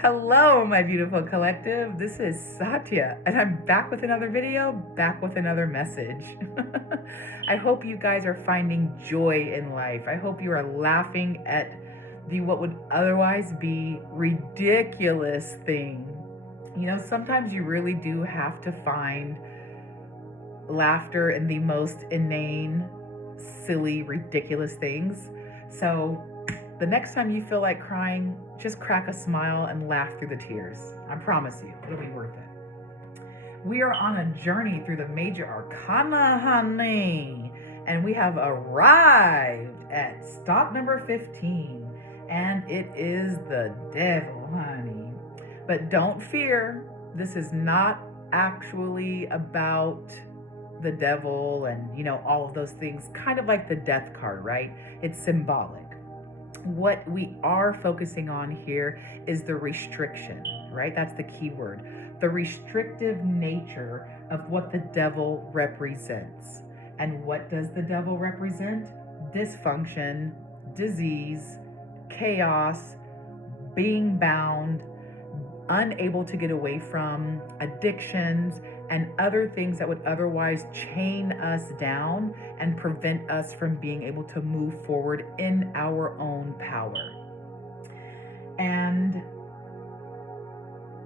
Hello, my beautiful collective. This is Satya, and I'm back with another video, back with another message. I hope you guys are finding joy in life. I hope you are laughing at the what would otherwise be ridiculous thing. You know, sometimes you really do have to find laughter in the most inane, silly, ridiculous things. So the next time you feel like crying, just crack a smile and laugh through the tears. I promise you, it'll be worth it. We are on a journey through the major arcana, honey, and we have arrived at stop number 15, and it is the devil, honey. But don't fear, this is not actually about the devil and, all of those things, kind of like the death card, right? It's symbolic. What we are focusing on here is the restriction, right? That's the key word. The restrictive nature of what the devil represents. And what does the devil represent? Dysfunction, disease, chaos, being bound, unable to get away from, addictions, and other things that would otherwise chain us down and prevent us from being able to move forward in our own power. And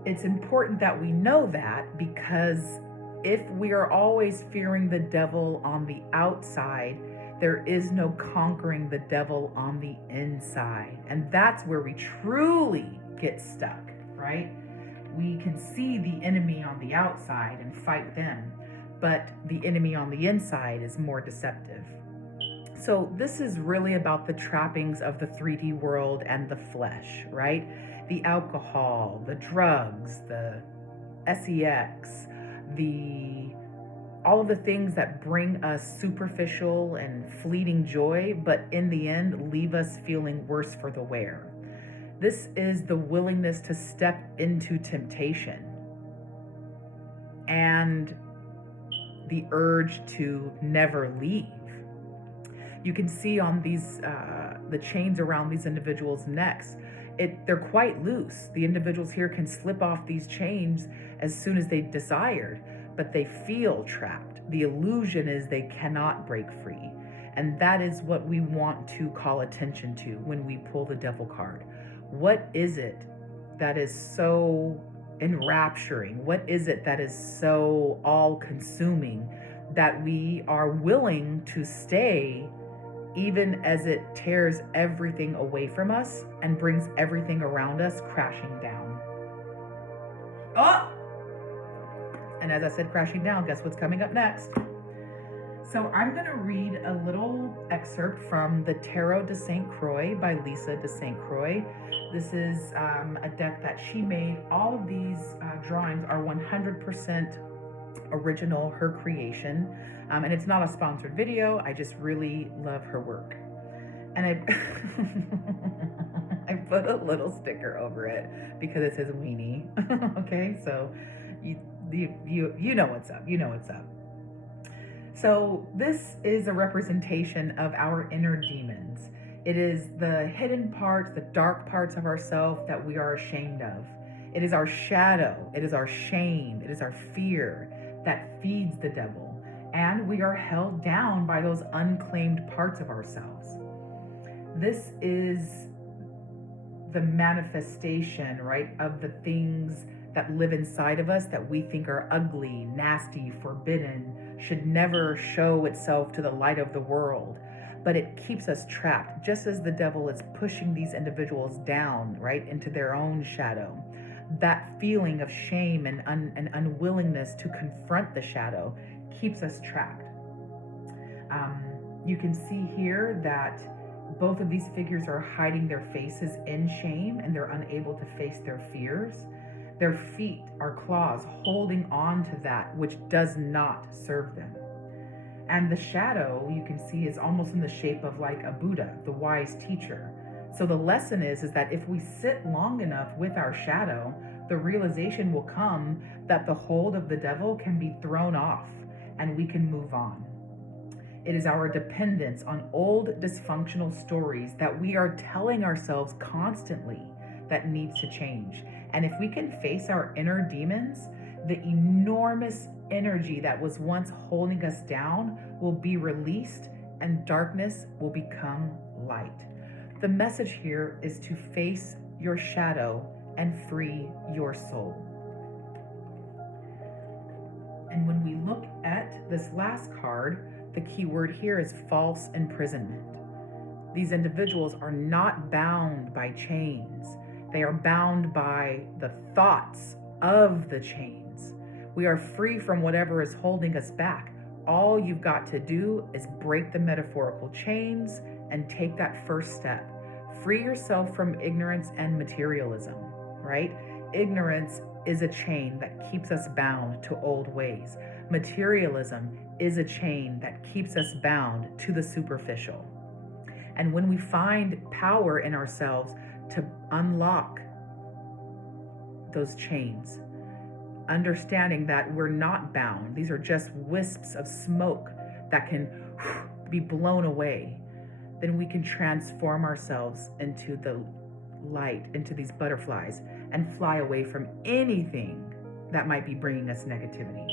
it's important that we know that, because if we are always fearing the devil on the outside, there is no conquering the devil on the inside. And that's where we truly get stuck, right? We can see the enemy on the outside and fight them, but the enemy on the inside is more deceptive. So this is really about the trappings of the 3D world and the flesh, right? The alcohol, the drugs, the sex, all of the things that bring us superficial and fleeting joy, but in the end leave us feeling worse for the wear. This is the willingness to step into temptation and the urge to never leave. You can see on these, the chains around these individuals' necks, they're quite loose. The individuals here can slip off these chains as soon as they desired, but they feel trapped. The illusion is they cannot break free. And that is what we want to call attention to when we pull the devil card. What is it that is so enrapturing? What is it that is so all-consuming that we are willing to stay even as it tears everything away from us and brings everything around us crashing down? Oh! And as I said, crashing down, guess what's coming up next? So I'm going to read a little excerpt from the Tarot de St. Croix by Lisa de St. Croix. This is a deck that she made. All of these drawings are 100% original, her creation. And it's not a sponsored video. I just really love her work. And I put a little sticker over it because it says weenie. Okay, so you know what's up. You know what's up. So this is a representation of our inner demons. It is the hidden parts, the dark parts of ourselves that we are ashamed of. It is our shadow, it is our shame, it is our fear that feeds the devil. And we are held down by those unclaimed parts of ourselves. This is the manifestation, right, of the things that live inside of us that we think are ugly, nasty, forbidden, should never show itself to the light of the world. But it keeps us trapped, just as the devil is pushing these individuals down, right, into their own shadow. That feeling of shame and unwillingness to confront the shadow keeps us trapped. You can see here that both of these figures are hiding their faces in shame, and they're unable to face their fears. Their feet are claws holding on to that which does not serve them. And the shadow, you can see, is almost in the shape of like a Buddha, the wise teacher. So the lesson is that if we sit long enough with our shadow, the realization will come that the hold of the devil can be thrown off and we can move on. It is our dependence on old dysfunctional stories that we are telling ourselves constantly that needs to change. And if we can face our inner demons, the enormous energy that was once holding us down will be released and darkness will become light. The message here is to face your shadow and free your soul. And when we look at this last card, the key word here is false imprisonment. These individuals are not bound by chains. They are bound by the thoughts of the chains. We are free from whatever is holding us back. All you've got to do is break the metaphorical chains and take that first step. Free yourself from ignorance and materialism, right? Ignorance is a chain that keeps us bound to old ways. Materialism is a chain that keeps us bound to the superficial. And when we find power in ourselves to unlock those chains, understanding that we're not bound, these are just wisps of smoke that can be blown away, then we can transform ourselves into the light, into these butterflies, and fly away from anything that might be bringing us negativity.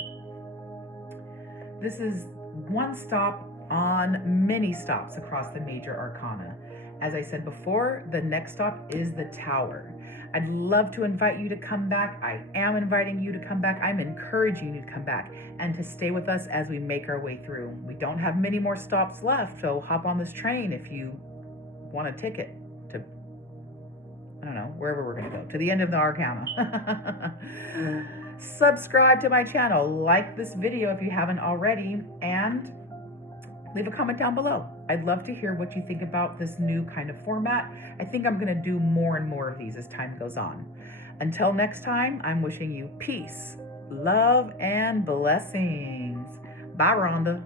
This is one stop on many stops across the major arcana. As I said before, the next stop is the Tower. I'd love to invite you to come back. I am inviting you to come back. I'm encouraging you to come back and to stay with us as we make our way through. We don't have many more stops left, so hop on this train if you want a ticket to, I don't know, wherever we're going to go, to the end of the arcana. Subscribe to my channel, like this video if you haven't already, and leave a comment down below. I'd love to hear what you think about this new kind of format. I think I'm going to do more and more of these as time goes on. Until next time, I'm wishing you peace, love, and blessings. Bye, Rhonda.